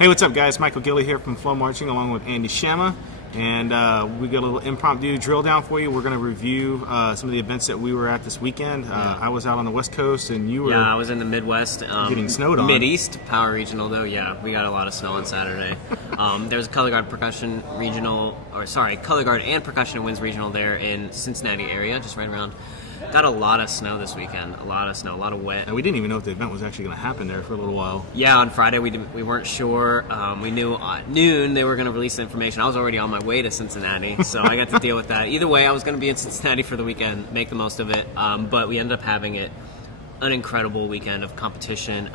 Hey, what's up, guys? Michael Gilley here from FloMarching along with Andy Shama. And we got a little impromptu drill down for you. We're going to review some of the events that we were at this weekend. I was out on the West Coast, and you were... Yeah, I was in the Midwest. Getting snowed on. Mid-East Power Regional, though, yeah. We got a lot of snow on Saturday. There's a Color Guard Percussion Regional, Color Guard and Percussion and Winds Regional there in Cincinnati area, just right around. Got a lot of snow this weekend. A lot of snow, a lot of wet. And we didn't even know if the event was actually going to happen there for a little while. Yeah, on Friday we weren't sure. We knew at noon they were going to release the information. I was already on my way to Cincinnati, so I got to deal with that. Either way, I was going to be in Cincinnati for the weekend, make the most of it. But we ended up having an incredible weekend of competition.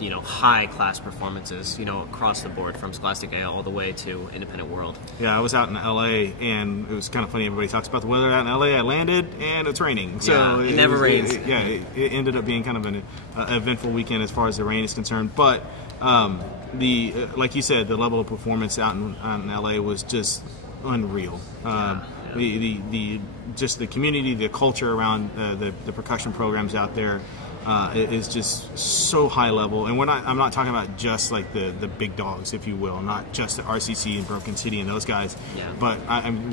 You know, high-class performances, you know, across the board from Scholastic A all the way to Independent World. Yeah, I was out in L.A., and it was kind of funny. Everybody talks about the weather out in L.A. I landed, and it's raining. So yeah, it never rains. It ended up being kind of an eventful weekend as far as the rain is concerned. But like you said, the level of performance out in L.A. was just unreal. Just the community, the culture around the percussion programs out there is just so high level. And I'm not talking about just like the big dogs, if you will, not just the RCC and Broken City and those guys. Yeah. But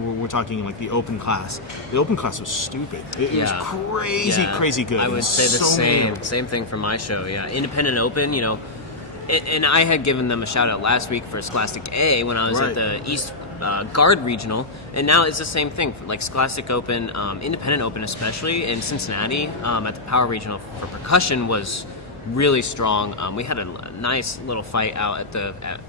we're talking like the open class. The open class was stupid. It was crazy good. I would say the same thing for my show. Yeah, Independent Open, you know. And I had given them a shout out last week for Scholastic A when I was at the East Guard Regional, and now it's the same thing. Like Scholastic Open, Independent Open especially, in Cincinnati at the Power Regional for percussion was really strong. We had a nice little fight out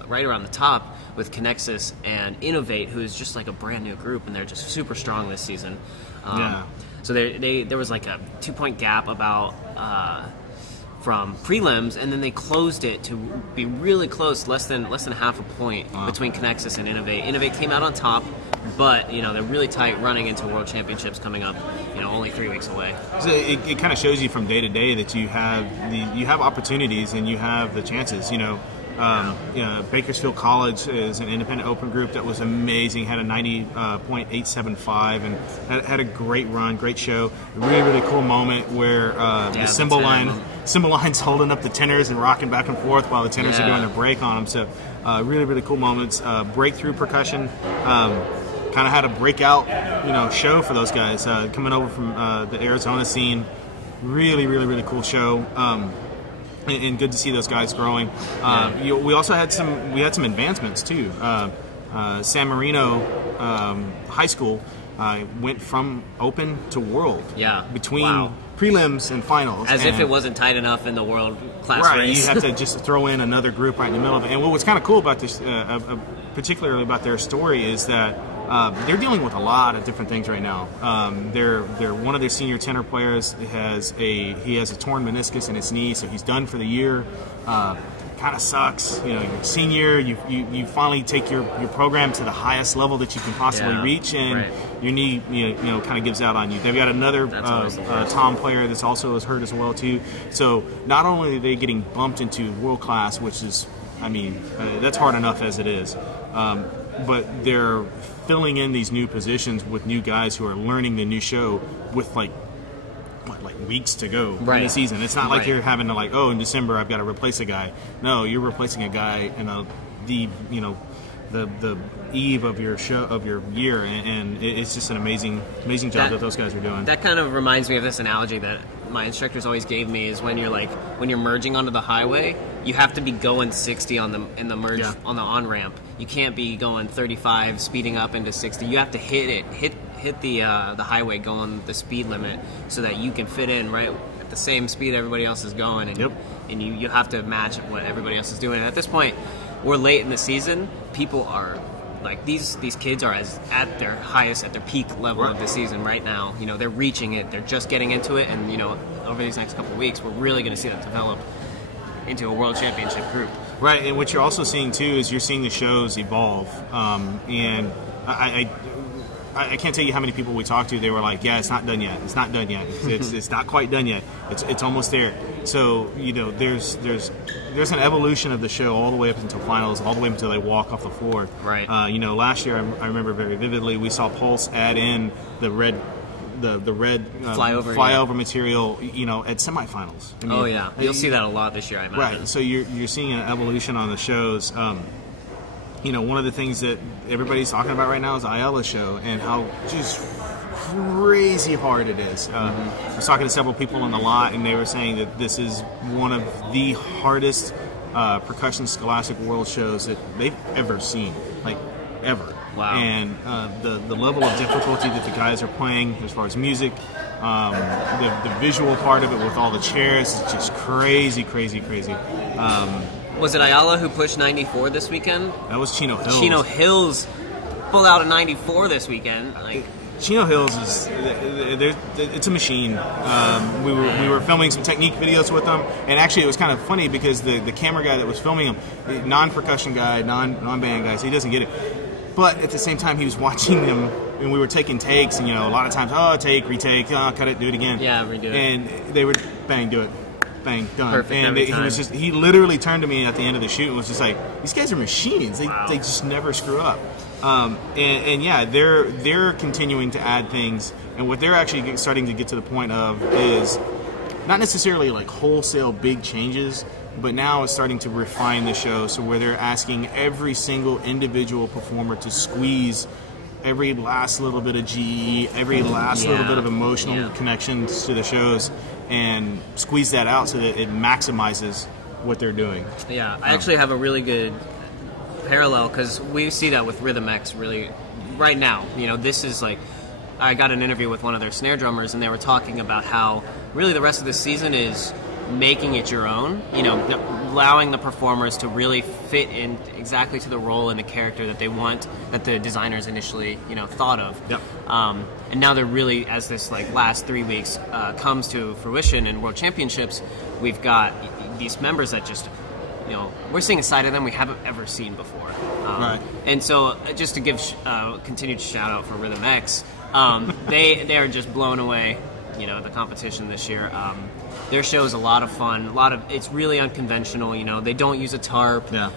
right around the top with Connexus and Innovate, who is just like a brand new group, and they're just super strong this season. So there was like a 2-point gap about from prelims, and then they closed it to be really close, less than half a point between Connexus and Innovate. Innovate came out on top, but you know they're really tight running into World Championships coming up. You know, only 3 weeks away. So it kind of shows you from day to day that you have opportunities and you have the chances. You know. Bakersfield College is an independent open group that was amazing, had a 90.875 and had a great run, great show. A really cool moment where the cymbal line's holding up the tenors and rocking back and forth while the tenors are doing a break on them. So really cool moments. Breakthrough Percussion kind of had a breakout show for those guys coming over from the Arizona scene. Really cool show. And good to see those guys growing. We also had some advancements too. San Marino High School went from open to world. Yeah. Between prelims and finals. As if it wasn't tight enough in the world class race. You have to just throw in another group right in the middle of it. And what was kind of cool about this, particularly about their story, is that they're dealing with a lot of different things right now. They're one of their senior tenor players has a torn meniscus in his knee, so he's done for the year. Kind of sucks. You know, you're a senior. You finally take your program to the highest level that you can possibly reach, and your knee kind of gives out on you. They've got another tom player that's also is hurt as well too. So not only are they getting bumped into world class, which is, that's hard enough as it is. But they're filling in these new positions with new guys who are learning the new show with like weeks to go in the season. It's not like you're having to in December I've got to replace a guy. No, you're replacing a guy in the eve of your show of your year, and it's just an amazing job that those guys are doing. That kind of reminds me of this analogy that my instructors always gave me, is when you're merging onto the highway, you have to be going 60 on the merge on the on-ramp. You can't be going 35 speeding up into 60. You have to hit the highway going the speed limit so that you can fit in right at the same speed everybody else is going, and you have to match what everybody else is doing. And at this point, we're late in the season. People are like these kids are at their highest, at their peak level of the season right now. You know, they're reaching it. They're just getting into it, and over these next couple of weeks, we're really going to see them develop into a world championship group. Right, and what you're also seeing too is you're seeing the shows evolve. And I can't tell you how many people we talked to. They were like, "Yeah, it's not done yet. It's not done yet. It's not quite done yet. It's almost there." So there's an evolution of the show all the way up until finals, all the way until they walk off the floor. Right. Last year I remember very vividly we saw Pulse add in the red the red flyover material, at semifinals. I mean, you'll see that a lot this year, I imagine. Right. So you're seeing an evolution on the shows. One of the things that everybody's talking about right now is Ayala's show and how just crazy hard it is. I was talking to several people on the lot, and they were saying that this is one of the hardest percussion scholastic world shows that they've ever seen, like ever. Wow. And the level of difficulty that the guys are playing as far as music, the visual part of it with all the chairs is just crazy. Was it Ayala who pushed 94 this weekend? That was Chino Hills. Chino Hills pulled out a 94 this weekend. Chino Hills it's a machine. We were filming some technique videos with them, and actually it was kind of funny because the camera guy that was filming them, non-percussion guy, non-band guy, so he doesn't get it. But at the same time, he was watching them, and we were taking takes, and a lot of times, take, retake, cut it, do it again. Yeah, redo it. And they would bang, do it. Bang, done. Perfect. And he literally turned to me at the end of the shoot and was just like, "These guys are machines. They just never screw up." They're continuing to add things, and what they're actually starting to get to the point of is not necessarily like wholesale big changes, but now it's starting to refine the show, so where they're asking every single individual performer to squeeze every last little bit of GE, every last little bit of emotional connections to the shows, and squeeze that out so that it maximizes what they're doing. Yeah, I actually have a really good parallel, because we see that with Rhythm X really right now. This is like, I got an interview with one of their snare drummers, and they were talking about how really the rest of the season is making it your own, allowing the performers to really fit in exactly to the role and the character that they want, that the designers initially, thought of. Yep. And now they're really, as this last 3 weeks comes to fruition in World Championships, we've got these members that just, we're seeing a side of them we haven't ever seen before. Right. And so, just to give continued shout out for Rhythm X, they are just blown away, the competition this year. Their show is a lot of fun. It's really unconventional. They don't use a tarp. Yeah.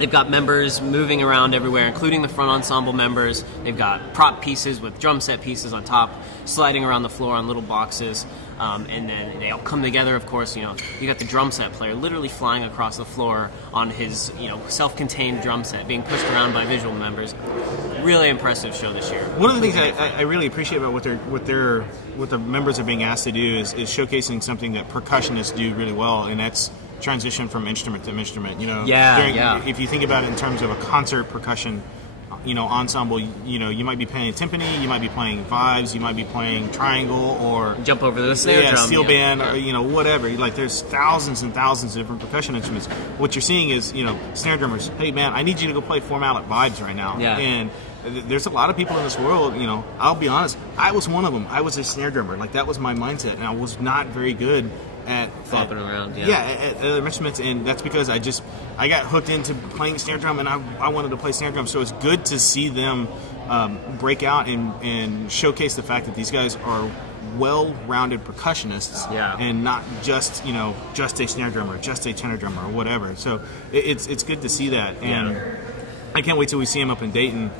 They've got members moving around everywhere, including the front ensemble members. They've got prop pieces with drum set pieces on top, sliding around the floor on little boxes. And then they all come together, of course. You got the drum set player literally flying across the floor on his, self-contained drum set, being pushed around by visual members. Really impressive show this year. One of the things I really appreciate about what the members are being asked to do is showcasing something that percussionists do really well, and that's transition from instrument to instrument. If you think about it in terms of a concert percussion, ensemble, you might be playing timpani, you might be playing vibes, you might be playing triangle, or jump over the snare drum, steel band, or whatever. Like, there's thousands and thousands of different percussion instruments. What you're seeing is, snare drummers, hey man, I need you to go play 4-mallet vibes right now. Yeah. And there's a lot of people in this world, I'll be honest, I was one of them. I was a snare drummer. Like, that was my mindset, and I was not very good at flopping around, at other instruments, and that's because I got hooked into playing snare drum, and I wanted to play snare drum. So it's good to see them break out and showcase the fact that these guys are well-rounded percussionists, and not just just a snare drummer, just a tenor drummer, or whatever. So it's good to see that, and I can't wait till we see them up in Dayton.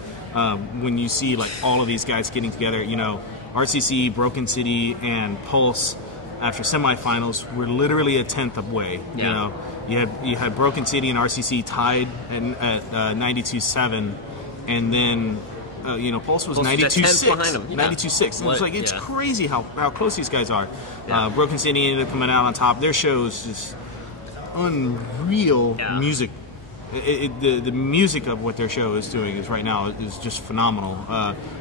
When you see all of these guys getting together, RCC, Broken City, and Pulse. After semifinals, we're literally a tenth of way. Yeah. You had Broken City and RCC tied at 92.7, and then Pulse was 92.6. 92.6. It's crazy how close these guys are. Yeah. Broken City ended up coming out on top. Their show is just unreal music. The music of what their show is doing right now is just phenomenal.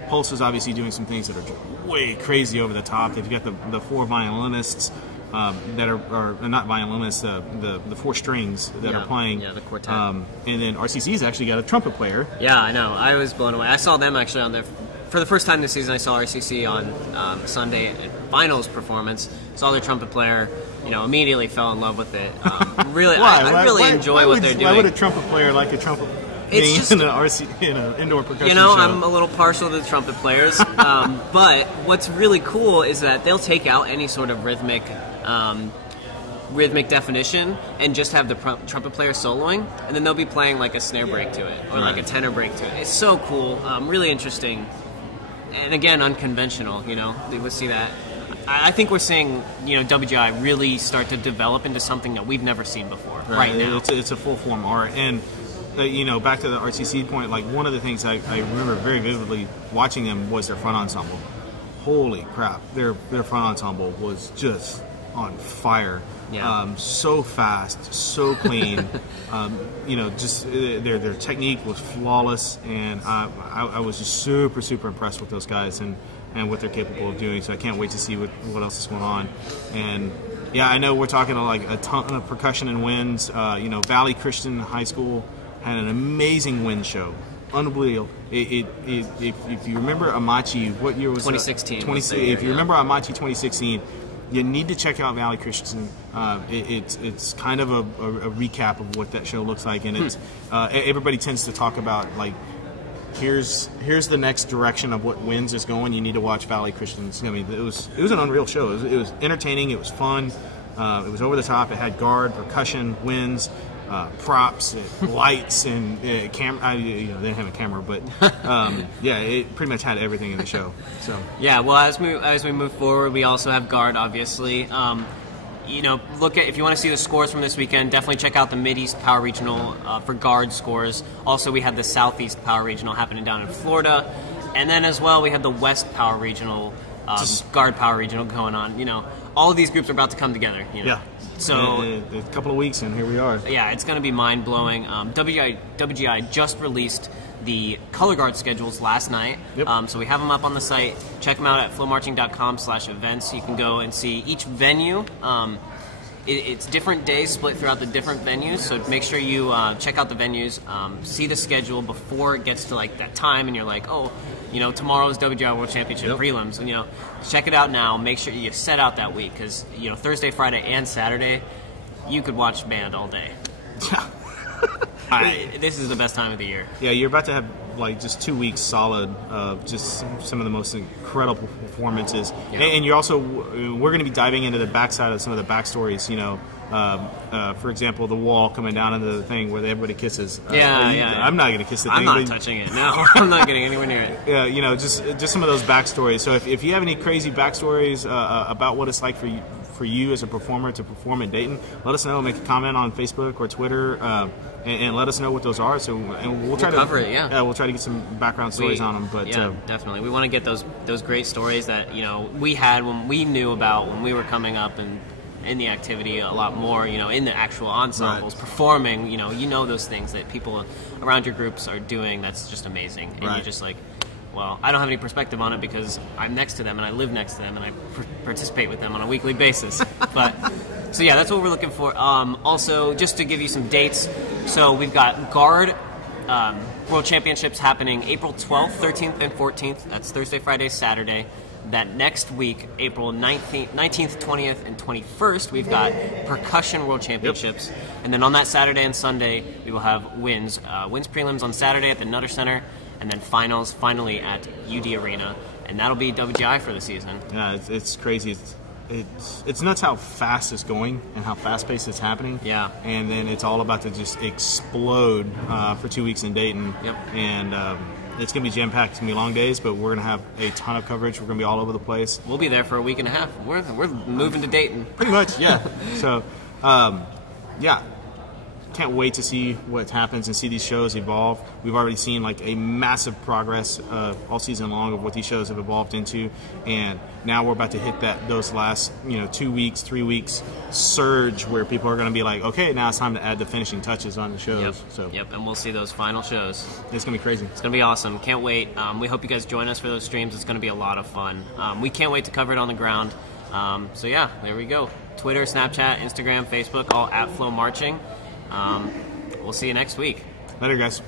Pulse is obviously doing some things that are way crazy over the top. They've got the 4 violinists that are not violinists, the 4 strings that are playing. Yeah, the quartet. And then RCC's actually got a trumpet player. Yeah, I know. I was blown away. I saw them actually on for the first time this season. I saw RCC on Sunday at finals performance. Saw their trumpet player. Immediately fell in love with it. Really, I really enjoy what they're doing. Why would a trumpet player like a trumpet being in an indoor percussion show? I'm a little partial to the trumpet players. But what's really cool is that they'll take out any sort of rhythmic definition and just have the trumpet player soloing, and then they'll be playing like a snare break to it, or like a tenor break to it. It's so cool. Really interesting and again, unconventional. We'll see that. I think we're seeing, WGI really start to develop into something that we've never seen before right now. It's a full-form art. And, back to the RTC point, like, one of the things I remember very vividly watching them was their front ensemble. Holy crap. Their front ensemble was just on fire. Yeah. So fast, so clean. Just their technique was flawless. And I was just super, super impressed with those guys and what they're capable of doing. So I can't wait to see what else is going on. And yeah, I know we're talking like a ton of percussion and winds. Valley Christian High School had an amazing wind show. Unbelievable. If you remember Amachi, what year was 2016. If you remember Amachi 2016, you need to check out Valley Christian. It's kind of a recap of what that show looks like, and it's everybody tends to talk about like, here's the next direction of what Winds is going. You need to watch Valley Christians. I mean, it was an unreal show. It was entertaining. It was fun. It was over the top. It had guard, percussion, winds, props, lights, and camera. They didn't have a camera, but it pretty much had everything in the show. So yeah. Well, as we move forward, we also have guard, obviously. Look at, if you want to see the scores from this weekend, definitely check out the Mid-East Power Regional for guard scores. Also, we have the Southeast Power Regional happening down in Florida. And then as well, we have the West Power Regional, guard Power Regional going on. All of these groups are about to come together. Yeah. So a couple of weeks, and here we are. Yeah, it's going to be mind-blowing. WGI just released the color guard schedules last night. Yep. So we have them up on the site. Check them out at FloMarching.com/events. You can go and see each venue. It's different days split throughout the different venues, so make sure you check out the venues, see the schedule before it gets to like that time, and you're like, oh, tomorrow's WGI World Championship prelims, and check it out now. Make sure you set out that week, because Thursday, Friday, and Saturday, you could watch band all day. This is the best time of the year. Yeah, you're about to have like just 2 weeks solid of just some of the most incredible performances. Yeah. And you're also, we're going to be diving into the backside of some of the backstories. For example, the wall coming down into the thing where everybody kisses. I'm not going to kiss the thing. I'm not touching it. No, I'm not getting anywhere near it. Yeah, just some of those backstories. So if you have any crazy backstories about what it's like for you as a performer to perform at Dayton, let us know. Make a comment on Facebook or Twitter, and let us know what those are. We'll try to cover it. Yeah, we'll try to get some background stories on them. But definitely, we want to get those great stories that we had when we knew about when we were coming up and in the activity a lot more. In the actual ensembles performing. Those things that people around your groups are doing. That's just amazing, and you're just like, well, I don't have any perspective on it because I'm next to them and I live next to them and I participate with them on a weekly basis. But so yeah, that's what we're looking for. Also, just to give you some dates, so we've got guard World Championships happening April 12th, 13th, and 14th. That's Thursday, Friday, Saturday. That next week, April 19th, 20th, and 21st, we've got Percussion World Championships. Yep. And then on that Saturday and Sunday, we will have Winds prelims on Saturday at the Nutter Center, and then finals finally at UD Arena. And that'll be WGI for the season. Yeah, it's crazy. It's nuts how fast it's going and how fast-paced it's happening. Yeah. And then it's all about to just explode for 2 weeks in Dayton. Yep. And it's going to be jam-packed. It's going to be long days, but we're going to have a ton of coverage. We're going to be all over the place. We'll be there for a week and a half. We're moving to Dayton. Pretty much, yeah. So, yeah. Can't wait to see what happens and see these shows evolve. We've already seen like a massive progress all season long of what these shows have evolved into, and now we're about to hit those last 2 weeks, 3 weeks surge where people are going to be like, okay, now it's time to add the finishing touches on the shows. Yep, and we'll see those final shows. It's going to be crazy. It's going to be awesome. Can't wait. We hope you guys join us for those streams. It's going to be a lot of fun. We can't wait to cover it on the ground. So yeah, there we go. Twitter, Snapchat, Instagram, Facebook, all at FloMarching. We'll see you next week. Later, guys.